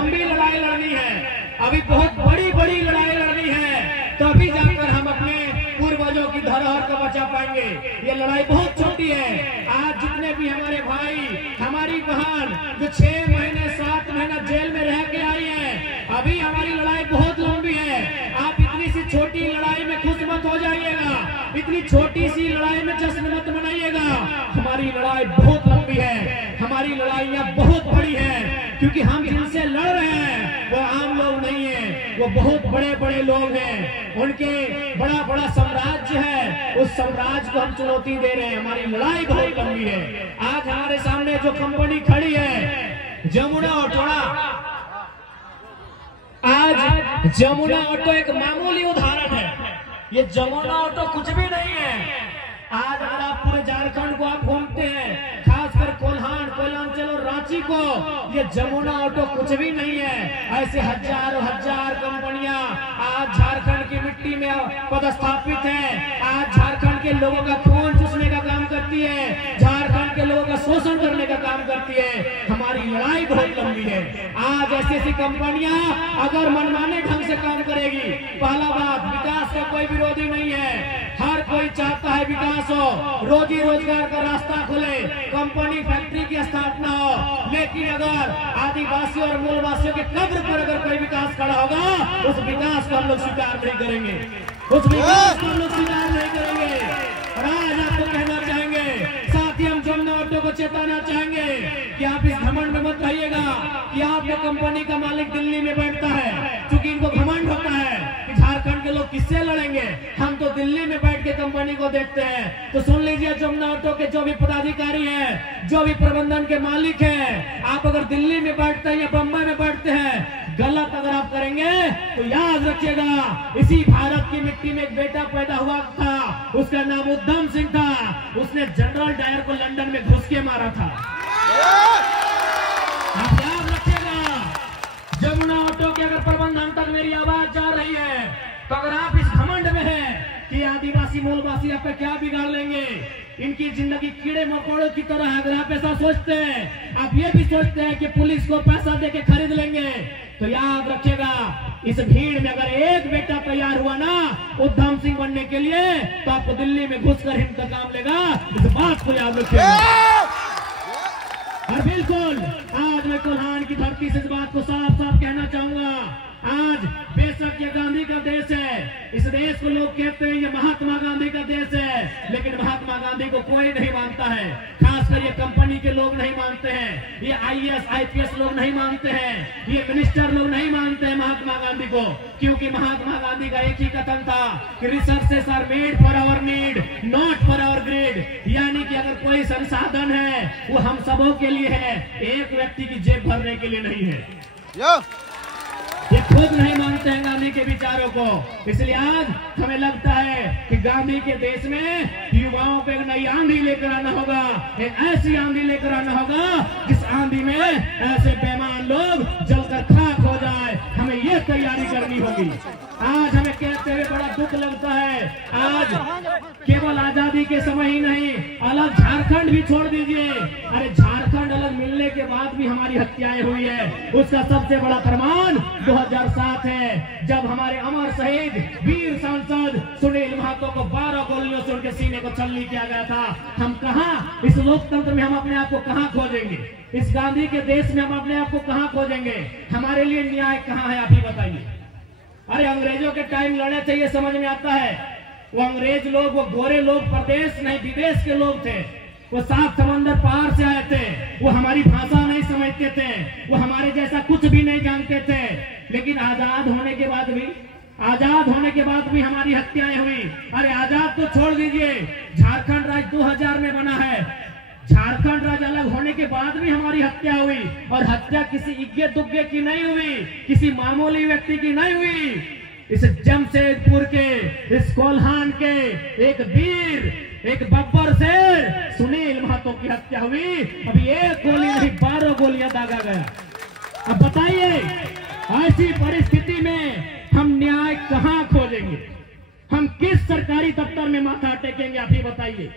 लंबी लड़ाई लड़नी है, अभी बहुत बड़ी बड़ी लड़ाई लड़नी है, तभी जाकर हम अपने पूर्वजों की धरोहर को बचा पाएंगे। ये लड़ाई बहुत छोटी है। आज जितने भी हमारे भाई, हमारी बहन जो 6 महीने 7 महीना जेल में रह के आई है, अभी हमारी लड़ाई बहुत लंबी है। आप इतनी सी छोटी लड़ाई में खुश मत हो जाइएगा, इतनी छोटी सी लड़ाई में जश्न मत मनाइएगा। हमारी लड़ाई बहुत लंबी है, हमारी लड़ाइयाँ बहुत बड़ी है, क्योंकि हम जिनसे लड़ रहे हैं वो आम लोग नहीं है, वो बहुत बड़े बड़े लोग हैं, उनके बड़ा बड़ा साम्राज्य है, उस साम्राज्य को हम चुनौती दे रहे हैं। हमारी लड़ाई बहुत लंबी है। आज हमारे सामने जो कंपनी खड़ी है जमुना ऑटो, आज जमुना ऑटो एक मामूली उदाहरण है। ये जमुना ऑटो कुछ भी नहीं है। आज अगर आप पूरे झारखंड को आप घूमते हैं, खासकर कोल्हान, कोयलांचल और रांची को, ये जमुना ऑटो कुछ भी नहीं है। ऐसे हजारों हजार कंपनियां आज झारखंड की मिट्टी में पदस्थापित हैं। आज झारखंड के लोगों का खून चूसने का काम करती है, झारखंड के लोगों का शोषण करने का काम करती है। हमारी लड़ाई बहुत लंबी है। आज ऐसी ऐसी कंपनियां अगर मनमाने ढंग से काम करेगी, पहला बात, विकास का कोई विरोधी नहीं है, हर कोई चाहता है विकास हो, रोजी रोजगार का रास्ता खुले, कंपनी फैक्ट्री की स्थापना हो। लेकिन अगर आदिवासियों और मूलवासियों के कब्र पर अगर कोई विकास खड़ा होगा, उस विकास को हम लोग स्वीकार नहीं करेंगे, उस विकास को हम लोग स्वीकार नहीं करेंगे। और आज आपको कहना चाहेंगे, साथ ही हम जमुना ऑटो को चेताना चाहेंगे कि आप इस घमंड में मत रहिएगा कि आपके कंपनी का मालिक दिल्ली में बैठता है, क्योंकि इनको घमंड होता है कि झारखंड के लोग किससे लड़ेंगे, हम तो दिल्ली में बैठ के कंपनी को देखते हैं। तो सुन लीजिए, जमुना ऑटो के जो भी पदाधिकारी हैं, जो भी प्रबंधन के मालिक हैं, आप अगर दिल्ली में बैठते हैं या बम्बई में बैठते हैं, गलत अगर आप करेंगे तो याद रखिएगा, इसी भारत की मिट्टी में एक बेटा पैदा हुआ था, उसका नाम उद्धम सिंह था, उसने जनरल डायर को लंदन में घुस के मारा था। आप याद रखिएगा, जमुना ऑटो के अगर प्रबंधन तक मेरी आवाज जा रही है, तो अगर आप इस घमंड में हैं कि आदिवासी मूलवासी आप पे क्या बिगाड़ लेंगे, इनकी जिंदगी कीड़े मकोड़ों की तरह है, अगर आप ऐसा सोचते हैं, आप ये भी सोचते हैं कि पुलिस को पैसा देके खरीद लेंगे, तो याद रखिएगा, इस भीड़ में अगर एक बेटा तैयार हुआ ना उद्धम सिंह बनने के लिए, तो आपको दिल्ली में घुसकर इंतकाम लेगा। इस बात को याद रखिएगा। और बिल्कुल आज मैं कोल्हान की धरती से इस बात को साफ साफ कहना चाहूंगा, आज बेशक ये गांधी का देश है, इस देश को लोग कहते हैं ये महात्मा गांधी का देश है, लेकिन महात्मा गांधी को कोई नहीं मानता है, खासकर ये कंपनी के लोग नहीं मानते हैं, ये IAS IPS लोग नहीं मानते हैं, ये मिनिस्टर लोग नहीं मानते हैं महात्मा गांधी को, क्योंकि महात्मा गांधी का एक ही कथन था कि resources are made for our need, not for our greed. यानी कि अगर कोई संसाधन है वो हम सबों के लिए है, एक व्यक्ति की जेब भरने के लिए नहीं है। ये खुद नहीं मानते हैं गांधी के विचारों को। इसलिए आज हमें लगता है कि गांधी के देश में युवाओं को एक नई आंधी लेकर आना होगा, एक ऐसी आंधी लेकर आना होगा जिस आंधी में ऐसे बेईमान लोग जलकर खाक हो जाए। हमें ये तैयारी करनी होगी। आज हमें कहते हुए बड़ा दुख लगता है, आज केवल आजादी के समय ही नहीं, अलग झारखंड भी छोड़ दीजिए, अरे झारखंड अलग मिलने के बाद भी हमारी हत्याएं हुई है। उसका सबसे बड़ा प्रमाण 2007 है, जब हमारे अमर शहीद वीर सांसद सुनील महतो को 12 गोलियों से उनके सीने को छलनी किया गया था। हम कहां, इस लोकतंत्र में हम अपने आप को कहां खोजेंगे, इस गांधी के देश में हम अपने आप को कहां खोजेंगे? हमारे लिए न्याय कहां है, आप ही बताइए। अरे अंग्रेजों के टाइम लड़े थे, ये समझ में आता है। वो अंग्रेज लोग, वो गोरे लोग प्रदेश नहीं विदेश के लोग थे, वो 7 समंदर पार से आए थे, वो हमारी भाषा नहीं समझते थे, वो हमारे जैसा कुछ भी नहीं जानते थे। लेकिन आजाद होने के बाद भी हमारी हत्याएं हुई। अरे आजाद तो छोड़ दीजिए, झारखंड राज्य 2000 में बना है, झारखंड राज्य अलग होने के बाद भी हमारी हत्या हुई, और हत्या किसी इग्गे दुग्गे की नहीं हुई, किसी मामूली व्यक्ति की नहीं हुई। इस जमशेदपुर के, इस कोल्हान के एक वीर, एक बब्बर से सुनील महतो की हत्या हुई। अभी एक गोली नहीं 12 गोलियां दागा गया। अब बताइए, ऐसी परिस्थिति में हम न्याय कहां खोजेंगे? हम किस सरकारी दफ्तर में माथा टेकेंगे? आप ही बताइए।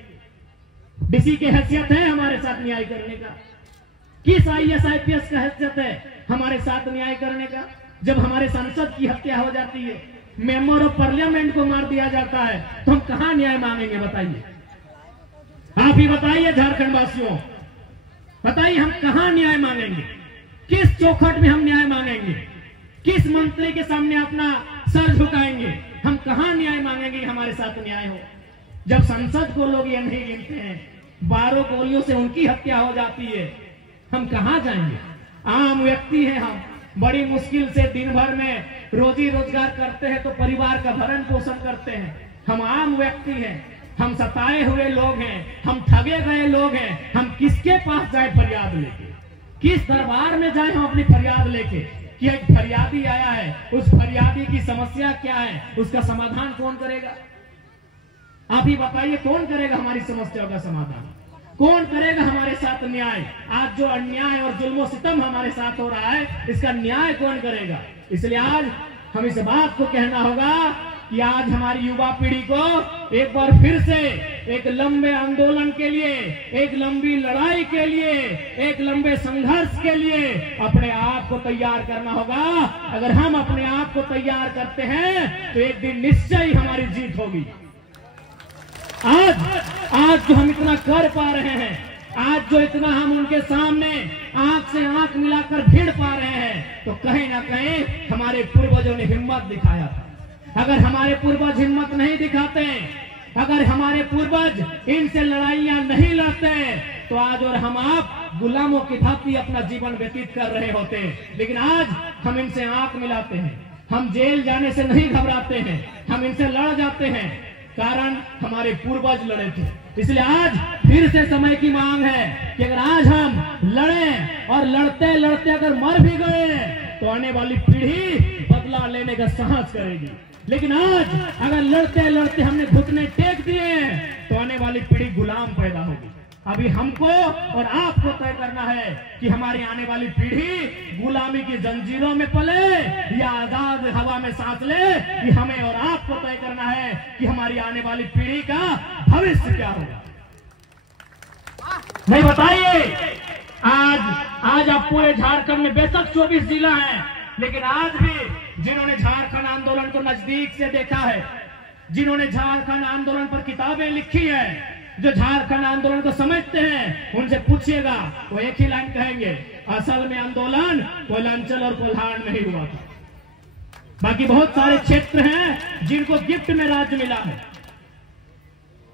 डीसी की हैसियत है हमारे साथ न्याय करने का? किस IAS IPS का हैसियत है? हमारे साथ न्याय करने का? जब हमारे सांसद की हत्या हो जाती है, मेंबर ऑफ पार्लियामेंट को मार दिया जाता है, तो हम कहां न्याय मांगेंगे? बताइए, आप ही बताइए झारखंड वासियों, बताइए हम कहां न्याय मांगेंगे? किस चौखट में हम न्याय मांगेंगे? किस मंत्री के सामने अपना सर झुकाएंगे? हम कहां न्याय मांगेंगे? हमारे साथ न्याय हो। जब संसद को लोग ये नहीं गिनते हैं, 12 गोलियों से उनकी हत्या हो जाती है, हम कहां जाएंगे? आम व्यक्ति हैं हम, बड़ी मुश्किल से दिन भर में रोजी रोजगार करते हैं, तो परिवार का भरण पोषण करते हैं। हम आम व्यक्ति हैं, हम सताए हुए लोग हैं, हम ठगे गए लोग हैं। हम किसके पास जाए फरियाद लेके? किस दरबार में जाए हम अपनी फरियाद लेके कि एक फरियादी आया है, उस फरियादी की समस्या क्या है, उसका समाधान कौन करेगा? आप ही बताइए, कौन करेगा हमारी समस्याओं का समाधान? कौन करेगा हमारे साथ न्याय? आज जो अन्याय और जुल्म सितम हमारे साथ हो रहा है, इसका न्याय कौन करेगा? इसलिए आज हम इस बात को कहना होगा कि आज हमारी युवा पीढ़ी को एक बार फिर से एक लंबे आंदोलन के लिए, एक लंबी लड़ाई के लिए, एक लंबे संघर्ष के लिए अपने आप को तैयार करना होगा। अगर हम अपने आप को तैयार करते हैं तो एक दिन निश्चय ही हमारी जीत होगी। आज जो हम इतना कर पा रहे हैं, आज जो इतना हम उनके सामने आंख से आंख मिलाकर भिड़ पा रहे हैं, तो कहीं ना कहीं हमारे पूर्वजों ने हिम्मत दिखाया था। अगर हमारे पूर्वज हिम्मत नहीं दिखाते, अगर हमारे पूर्वज इनसे लड़ाइयां नहीं लड़ते, तो आज और हम आप गुलामों की भांति अपना जीवन व्यतीत कर रहे होते। लेकिन आज हम इनसे आंख मिलाते हैं, हम जेल जाने से नहीं घबराते हैं, हम इनसे लड़ जाते हैं, कारण हमारे पूर्वज लड़े थे। इसलिए आज फिर से समय की मांग है कि अगर आज हम लड़ें और लड़ते लड़ते अगर मर भी गए, तो आने वाली पीढ़ी बदला लेने का साहस करेगी। लेकिन आज अगर लड़ते लड़ते हमने घुटने टेक दिए, तो आने वाली पीढ़ी गुलाम पैदा होगी। अभी हमको और आपको तय करना है कि हमारी आने वाली पीढ़ी गुलामी की जंजीरों में पले या आजाद हवा में सांस ले। कि हमें और आपको तय करना है कि हमारी आने वाली पीढ़ी का भविष्य क्या होगा। नहीं बताइए, आज आप पूरे झारखंड में बेशक 24 जिला है, लेकिन आज भी जिन्होंने झारखंड आंदोलन को नजदीक से देखा है, जिन्होंने झारखंड आंदोलन पर किताबें लिखी है, जो झारखंड आंदोलन को समझते हैं, उनसे पूछिएगा, वो एक ही लाइन कहेंगे, असल में आंदोलन कोयलांचल और कोल्हान में ही हुआ था। बाकी बहुत सारे क्षेत्र हैं जिनको गिफ्ट में राज्य मिला है,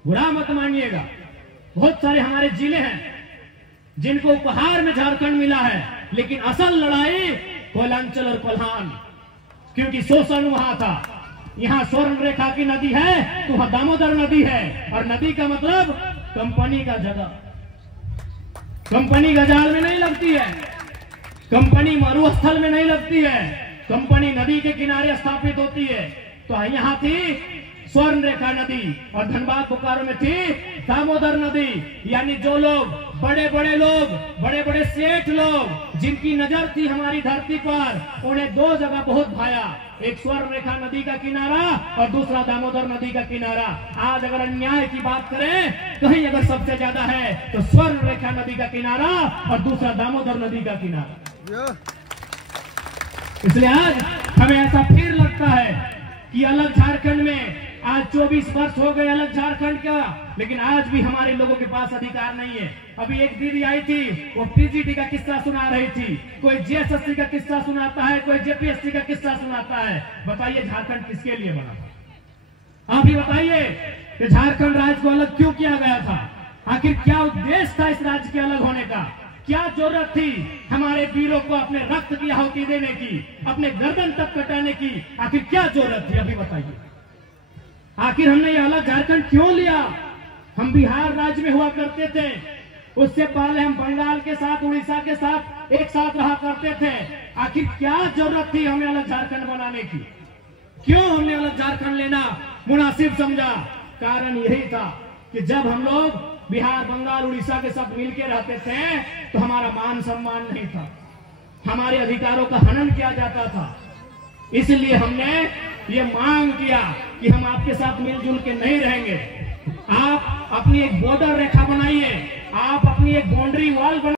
बुरा मत मानिएगा। बहुत सारे हमारे जिले हैं जिनको उपहार में झारखंड मिला है, लेकिन असल लड़ाई कोयलांचल और कोल्हान, क्योंकि शोषण वहां था। यहाँ स्वर्ण रेखा की नदी है तो वहां दामोदर नदी है, और नदी का मतलब कंपनी का जगह। कंपनी गजाल में नहीं लगती है, कंपनी मरुस्थल में नहीं लगती है, कंपनी नदी के किनारे स्थापित होती है। तो यहाँ थी स्वर्ण रेखा नदी, और धनबाद बोकारो में थी दामोदर नदी। यानी जो लोग बड़े बड़े सेठ लोग जिनकी नजर थी हमारी धरती पर, उन्हें दो जगह बहुत भाया, एक स्वर्ण रेखा नदी का किनारा और दूसरा दामोदर नदी का किनारा। आज अगर अन्याय की बात करें, कहीं अगर सबसे ज्यादा है तो स्वर्ण रेखा नदी का किनारा और दूसरा दामोदर नदी का किनारा। इसलिए आज हमें ऐसा फिर लगता है कि अलग झारखंड में आज 24 वर्ष हो गए अलग झारखंड का, लेकिन आज भी हमारे लोगों के पास अधिकार नहीं है। अभी एक दीदी आई थी, वो पीजीटी का किस्सा सुना रही थी, कोई जेएसएससी का किस्सा सुनाता है, कोई जेपीएससी का किस्सा सुनाता है। बताइए झारखंड किसके लिए बना? आप ही बताइए कि झारखंड राज्य को अलग क्यों किया गया था? आखिर क्या उद्देश्य था इस राज्य के अलग होने का? क्या जरूरत थी हमारे वीरों को अपने रक्त की आहुति देने की, अपने गर्दन तक कटाने की? आखिर क्या जरूरत थी? अभी बताइए। आखिर हमने ये अलग झारखंड क्यों लिया? हम बिहार राज्य में हुआ करते थे, उससे पहले हम बंगाल के साथ, उड़ीसा के साथ एक साथ रहा करते थे। आखिर क्या जरूरत थी हमें अलग झारखंड बनाने की? क्यों हमने अलग झारखंड लेना मुनासिब समझा? कारण यही था कि जब हम लोग बिहार, बंगाल, उड़ीसा के साथ मिलकर रहते थे, तो हमारा मान सम्मान नहीं था, हमारे अधिकारों का हनन किया जाता था। इसलिए हमने ये मांग किया कि हम आपके साथ मिलजुल के नहीं रहेंगे। आप अपनी एक बॉर्डर रेखा बनाइए, आप अपनी एक बाउंड्री वॉल